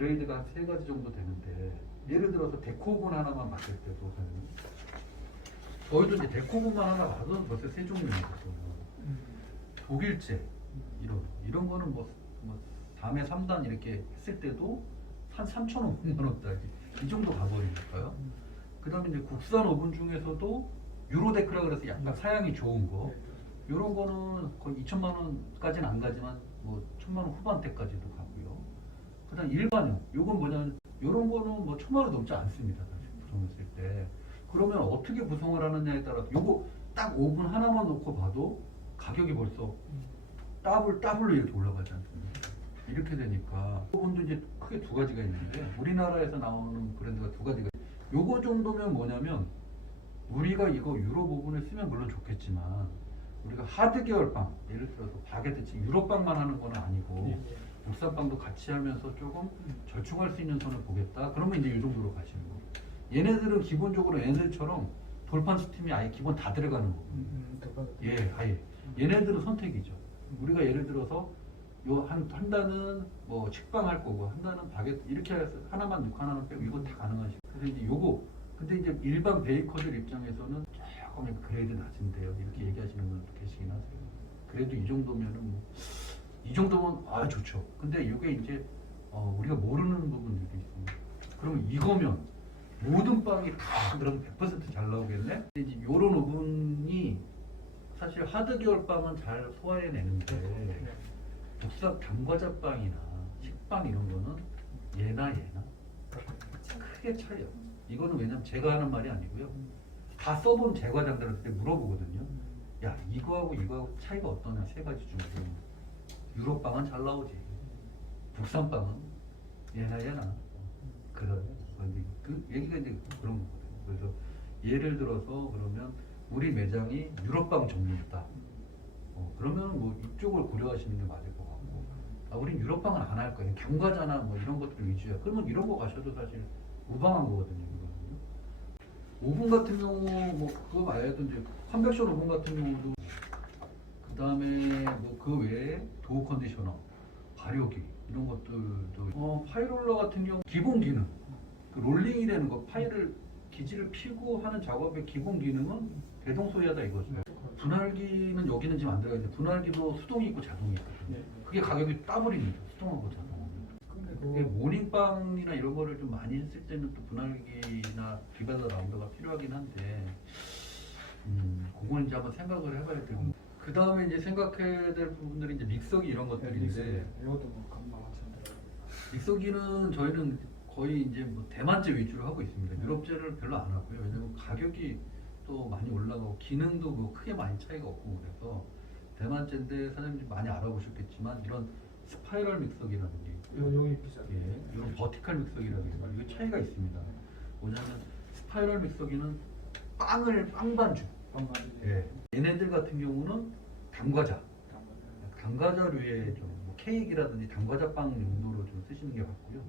그레이드가 한 3가지 정도 되는데, 예를 들어서 데코분 하나만 맡을 때도 저희도 이제 데코분만 하나 받아도 벌써 3종류거든요. 독일제 이런 거는 뭐 다음에 3단 이렇게 했을 때도 한 3,500만 원짜리 이 정도 가버리니까요. 그 다음에 이제 국산 오븐 중에서도 유로데크라 그래서 약간 사양이 좋은 거, 이런 거는 거의 2천만 원까지는 안 가지만 뭐 1,000만 원 후반대까지도 가고요. 그 다음 일반형, 요건 뭐냐면 이런 거는 뭐 1,000만 원 넘지 않습니다. 사실 구성했을 때. 그러면 어떻게 구성을 하느냐에 따라서 요거 딱 오븐 하나만 놓고 봐도 가격이 벌써 더블로 이렇게 올라가지 않습니까? 이렇게 되니까 오븐도 이제 크게 2가지가 있는데, 우리나라에서 나오는 브랜드가 2가지가, 요거 정도면 뭐냐면 우리가 이거 유럽 오븐을 쓰면 물론 좋겠지만, 우리가 하드 계열 빵, 예를 들어서 바게트, 유럽 빵만 하는 건 아니고 국산 빵도 같이 하면서 조금 절충할 수 있는 선을 보겠다. 그러면 이제 이 정도로 가시는 거예요. 얘네들은 기본적으로 얘네들처럼 돌판 스팀이 아예 기본 다 들어가는 거거든요. 예, 아예. 얘네들은 선택이죠. 우리가 예를 들어서 요 한 단은 뭐 식빵 할 거고, 한 단은 바게트 이렇게 해서 하나만 넣고 하나는 빼고, 이건 다 가능하시고. 근데 이제 요거, 근데 이제 일반 베이커들 입장에서는 조금 그레이드 낮은데요, 이렇게 얘기하시는 분도 계시긴 하세요. 그래도 이 정도면은 이 정도면 좋죠. 근데 이게 이제 우리가 모르는 부분들도 있습니다. 그러면 이거면 모든 빵이 다 그럼 100% 잘 나오겠네? 근데 이제 요런 오븐이 사실 하드 계열 빵은 잘 소화해내는데, 국산 단과자 빵이나 식빵 이런 거는 얘나 크게 차이요. 이거는 왜냐면 제가 하는 말이 아니고요. 다 써본 제과장들한테 물어보거든요. 야, 이거하고 차이가 어떠냐, 3가지 중에. 유럽 빵은 잘 나오지. 국산 빵은 얘나 그래요. 그 얘기가 이제 그런 거거든요. 그래서 예를 들어서 그러면 우리 매장이 유럽 빵 전문이다. 그러면 뭐 이쪽을 고려하시는 게 맞을 것 같고, 우린 유럽 빵은 안 할 거예요. 경과자나 뭐 이런 것들 위주야. 그러면 이런 거 가셔도 사실 무방한 거거든요. 이거는요. 오븐 같은 경우 뭐 그거 말해도 이제 컨벡션 오븐 같은 경우도, 그 다음에 뭐 그 외에 도우 컨디셔너, 발효기 이런 것들도, 파이롤러 같은 경우 기본 기능, 그 롤링이라는 거, 파이를 기지를 피고 하는 작업의 기본 기능은 대동소이하다 이거죠. 분할기는 여기는 지금 안 들어가 있는데, 분할기도 수동이 있고 자동이 있거든요. 그게 가격이 더블입니다. 수동하고 자동하고. 그게 모닝빵이나 이런 거를 좀 많이 했을 때는 또 분할기나 비바다 라운더가 필요하긴 한데, 그건 이제 한번 생각을 해봐야 되고, 그 다음에 이제 생각해야 될 부분들이 이제 믹서기 이런 것들인데, 이것도 뭐 간만 마찬가지로. 믹서기는 저희는 거의 이제 뭐 대만제 위주로 하고 있습니다. 유럽제를 별로 안 하고요. 왜냐면 가격이 또 많이 올라가고 기능도 뭐 크게 많이 차이가 없고, 그래서 대만제인데 사장님이 많이 알아보셨겠지만, 이런 스파이럴 믹서기라는 게 있고요. 여기 비싸. 예, 이런 버티컬 믹서기라는 게 있어요. 이거 차이가 있습니다. 뭐냐면 스파이럴 믹서기는 빵 반죽. 예. 얘네들 같은 경우는 단과자류의 좀뭐 케이크라든지 단과자 빵 용도로 좀 쓰시는 게 맞고요.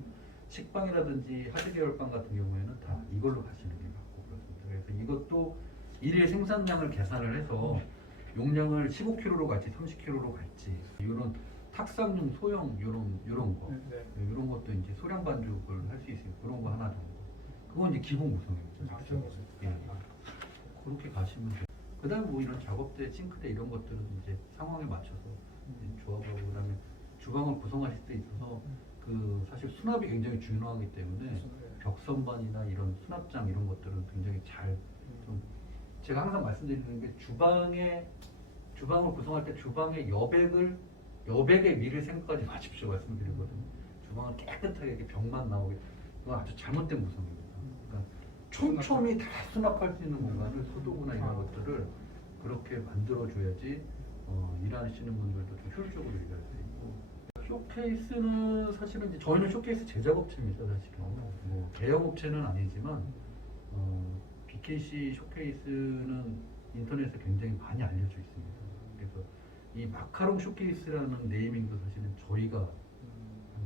식빵이라든지 하드 계열 빵 같은 경우에는 다 이걸로 가시는 게 맞고 그렇습니다. 그래서 이것도 일일 생산량을 계산을 해서 용량을 15kg로 갈지 30kg로 갈지, 이런 탁상용 소형 요런 거, 이런 것도 이제 소량 반죽을 할 수 있어요. 그런 거 하나 정도. 그건 이제 기본 구성입니다. 예. 그렇게 가시면 돼요. 그다음 뭐 이런 작업대, 싱크대 이런 것들은 이제 상황에 맞춰서 조합하고, 그다음에 주방을 구성하실 때 있어서 그 사실 수납이 굉장히 중요하기 때문에 벽선반이나 이런 수납장 이런 것들은 굉장히 잘 좀, 제가 항상 말씀드리는 게, 주방을 구성할 때 주방의 여백의 미를 생각하지 마십시오 말씀드리거든요. 주방을 깨끗하게 이렇게 벽만 나오게, 그건 아주 잘못된 구성입니다. 그러니까 촘촘히 다 수납할 수 있는 공간을, 소도구나 이런 것들을 그렇게 만들어줘야지 일하시는 분들도 좀 효율적으로 일할 수 있고. 쇼케이스는 사실은 이제 저희는 쇼케이스 제작업체입니다. 사실은 뭐 대형업체는 아니지만, BKC 쇼케이스는 인터넷에 굉장히 많이 알려져 있습니다. 그래서 이 마카롱 쇼케이스라는 네이밍도 사실은 저희가 한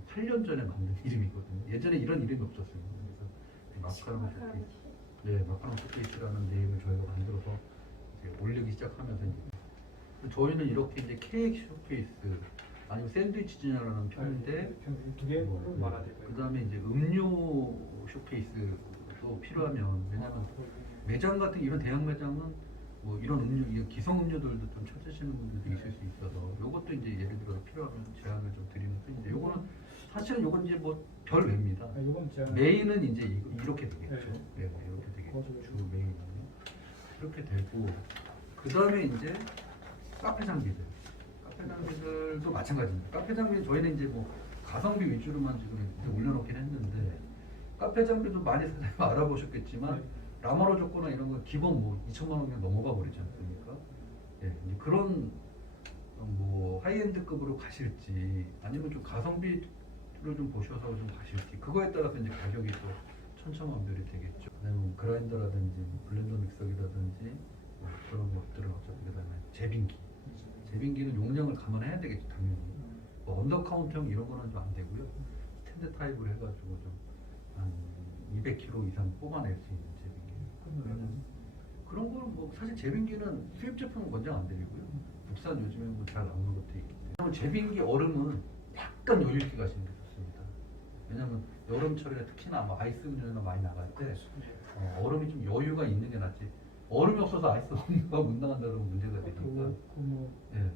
8년 전에 만든 이름이거든요. 예전에 이런 이름이 없었어요. 그래서 마카롱 쇼케이스, 네, 마카롱 쇼케이스라는 네임을 저희가 만들어서 이제 올리기 시작하면서, 이제 저희는 이렇게 이제 케이크 쇼케이스, 아니면 샌드위치즈냐라는 편인데 두 개를 뭐, 말아야 될까요? 그 다음에 이제 음료 쇼케이스도 필요하면 왜냐면 매장 같은 이런 대형 매장은 뭐 이런 음료, 이런 기성 음료들도 좀 찾으시는 분들도 있을 수 있어서 요것도 이제 예를 들어 필요하면 제안을 좀 드리는 편인데 요거는 사실은 요건 이제 뭐 별 외입니다. 이건 제가 메인은 이제 이렇게 되겠죠. 네. 네, 이렇게 되겠죠. 맞아요. 주 메인은 이렇게 되고 그 다음에 이제 카페 장비들. 카페 장비들도 마찬가지입니다. 카페 장비는 저희는 이제 뭐 가성비 위주로만 지금 이렇게 올려놓긴 했는데 카페 장비도 많이 사장님 알아보셨겠지만 라마로 줬거나 이런 거 기본 뭐 2천만 원 그냥 넘어가 버리지 않습니까? 예, 이제 그런 뭐 하이엔드급으로 가실지 아니면 좀 가성비를 좀 보셔서 좀 가실지 그거에 따라서 이제 가격이 또 천차만별이 되겠죠. 그다음에 뭐 그라인더라든지 뭐 블렌더 믹서기라든지 뭐 그런 것들은 어차피 그다음에 제빙기는 용량을 감안해야 되겠죠 당연히. 뭐 언더카운트형 이런 거는 좀 안 되고요. 스탠드 타입으로 해가지고 좀 한 200kg 이상 뽑아낼 수 있는 제빙기. 그런 거는 뭐 사실 제빙기는 수입 제품은 권장 안 드리고요. 국산 요즘에 뭐 잘 나오는 것도 있기 때문에. 제빙기 얼음은 약간 여유 있게 가시는 게 좋습니다. 왜냐면 여름철에 특히나 뭐 아이스 음료나 많이 나갈 때 얼음이 좀 여유가 있는 게 낫지. 얼음이 없어서 아이스 음료가 못 나간다는 문제가 되니까. 뭐 예.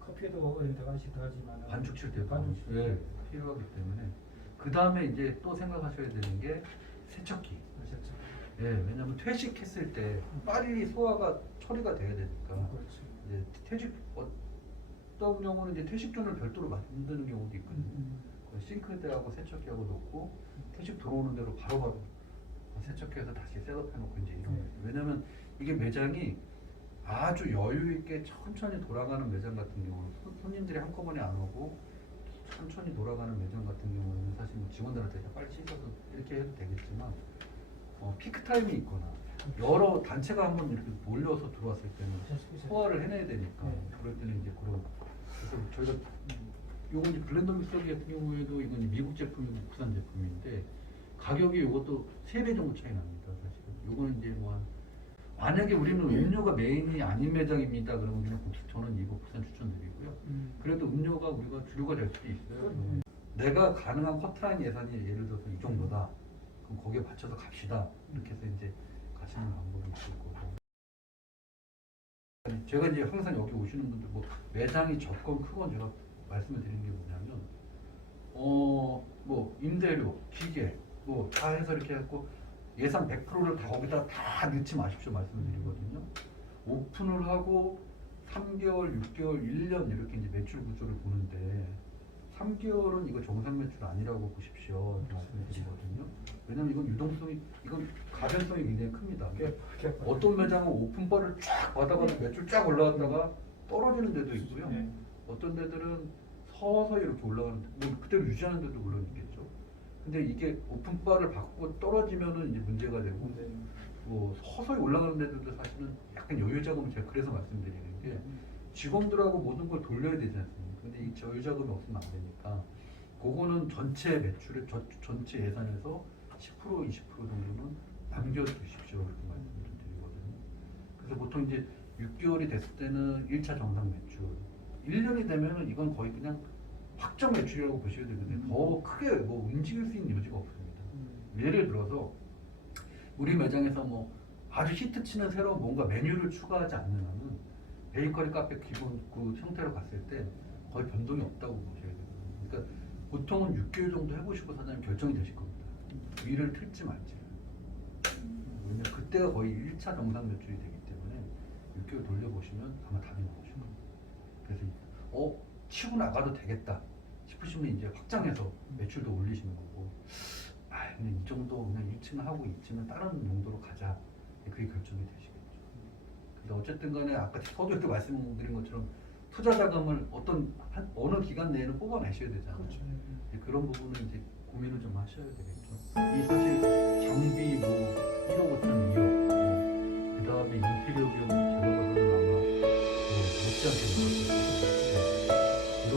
커피도 들어가시기도 하지만 반죽 칠 때도 반죽 예, 필요하기 때문에. 그 다음에 이제 또 생각하셔야 되는 게 세척기. 아셨죠? 예, 왜냐면 퇴식했을 때 빨리 소화가 처리가 돼야 되니까. 그렇죠. 이제 퇴직 어떤 경우는 이제 퇴식존을 별도로 만드는 경우도 있거든요. 그 싱크대하고 세척기하고 놓고 퇴식 들어오는 대로 바로바로 세척기에서 다시 셋업해놓고 이제 이런 거. 왜냐면 이게 매장이 아주 여유 있게 천천히 돌아가는 매장 같은 경우는 손님들이 한꺼번에 안 오고 천천히 돌아가는 매장 같은 경우는 사실 뭐 직원들한테 그냥 빨리 씻어서 이렇게 해도 되겠지만 피크 타임이 있거나 여러 단체가 한번 이렇게 몰려서 들어왔을 때는 소화를 해내야 되니까 그럴 때는 이제 그런 그래서 저희가 요건 이제 블렌더 믹서기 같은 경우에도 이건 미국 제품이고 국산 제품인데 가격이 요것도 3배 정도 차이 납니다. 사실은 요거는 이제 뭐 만약에 우리는 음료가 메인이 아닌 매장입니다. 그러면 그냥 저는 이거 국산 추천드리고요. 그래도 음료가 우리가 주류가 될 수도 있어요. 내가 가능한 커트라인 예산이 예를 들어서 이 정도다. 그럼 거기에 맞춰서 갑시다. 이렇게 해서 이제 가시는 방법이 있을 거고. 제가 이제 항상 여기 오시는 분들 뭐 매장이 적건 크건 제가 말씀을 드리는 게 뭐냐면 뭐 임대료, 기계 뭐 다 해서 이렇게 해갖고 예산 100%를 다 거기다 다 넣지 마십시오 말씀을 드리거든요. 오픈을 하고 3개월, 6개월, 1년 이렇게 이제 매출 구조를 보는데 3개월은 이거 정상 매출 아니라고 보십시오 말씀을 드리거든요. 왜냐면 이건 유동성이, 이건 가변성이 굉장히 큽니다. 어떤 매장은 오픈바를 쫙 받아가지고 매출 쫙 올라갔다가 떨어지는 데도 있고요. 어떤 데들은 서서히 이렇게 올라가는, 뭐 그대로 유지하는 데도 물론 있겠죠. 근데 이게 오픈바를 받고 떨어지면은 이제 문제가 되고, 뭐 서서히 올라가는 데들도 사실은 약간 여유 자금을 제가 그래서 말씀드리는 게 직원들하고 모든 걸 돌려야 되지 않습니까? 근데 이 여유 자금이 없으면 안 되니까 그거는 전체 매출의 전체 예산에서 10% 20% 정도는 남겨두십시오 이렇게 말씀을 드리거든요. 그래서 보통 이제 6개월이 됐을 때는 1차 정상 매출, 1년이 되면은 이건 거의 그냥 확정 매출이라고 보셔야 되는데 더 크게 뭐 움직일 수 있는 여지가 없습니다. 예를 들어서 우리 매장에서 뭐 아주 히트치는 새로운 뭔가 메뉴를 추가하지 않는 한은 베이커리 카페 기본 그 형태로 갔을 때 거의 변동이 없다고 보셔야 되거든요. 그러니까 보통은 6개월 정도 해보시고 사장님 결정이 되실 겁니다. 위를 틀지 말지. 왜냐면 그때가 거의 1차 정상 매출이 되기 때문에 6개월 돌려보시면 아마 답이 나오실 겁니다. 그래서 치고 나가도 되겠다 싶으시면 이제 확장해서 매출도 올리시는 거고, 그냥 이 정도 그냥 1층 하고 2층은 다른 용도로 가자, 그게 결정이 되시겠죠. 근데 어쨌든 간에 아까 서두에도 말씀드린 것처럼 투자 자금을 어느 기간 내에는 뽑아내셔야 되잖아요. 그렇죠. 그런 부분은 이제 고민을 좀 하셔야 되겠죠. 이 사실 장비 뭐 1억 5천 2억 그 다음에 인테리어 비용 제가 봐서는 아마 못지않게 나올 것 같아요. 이런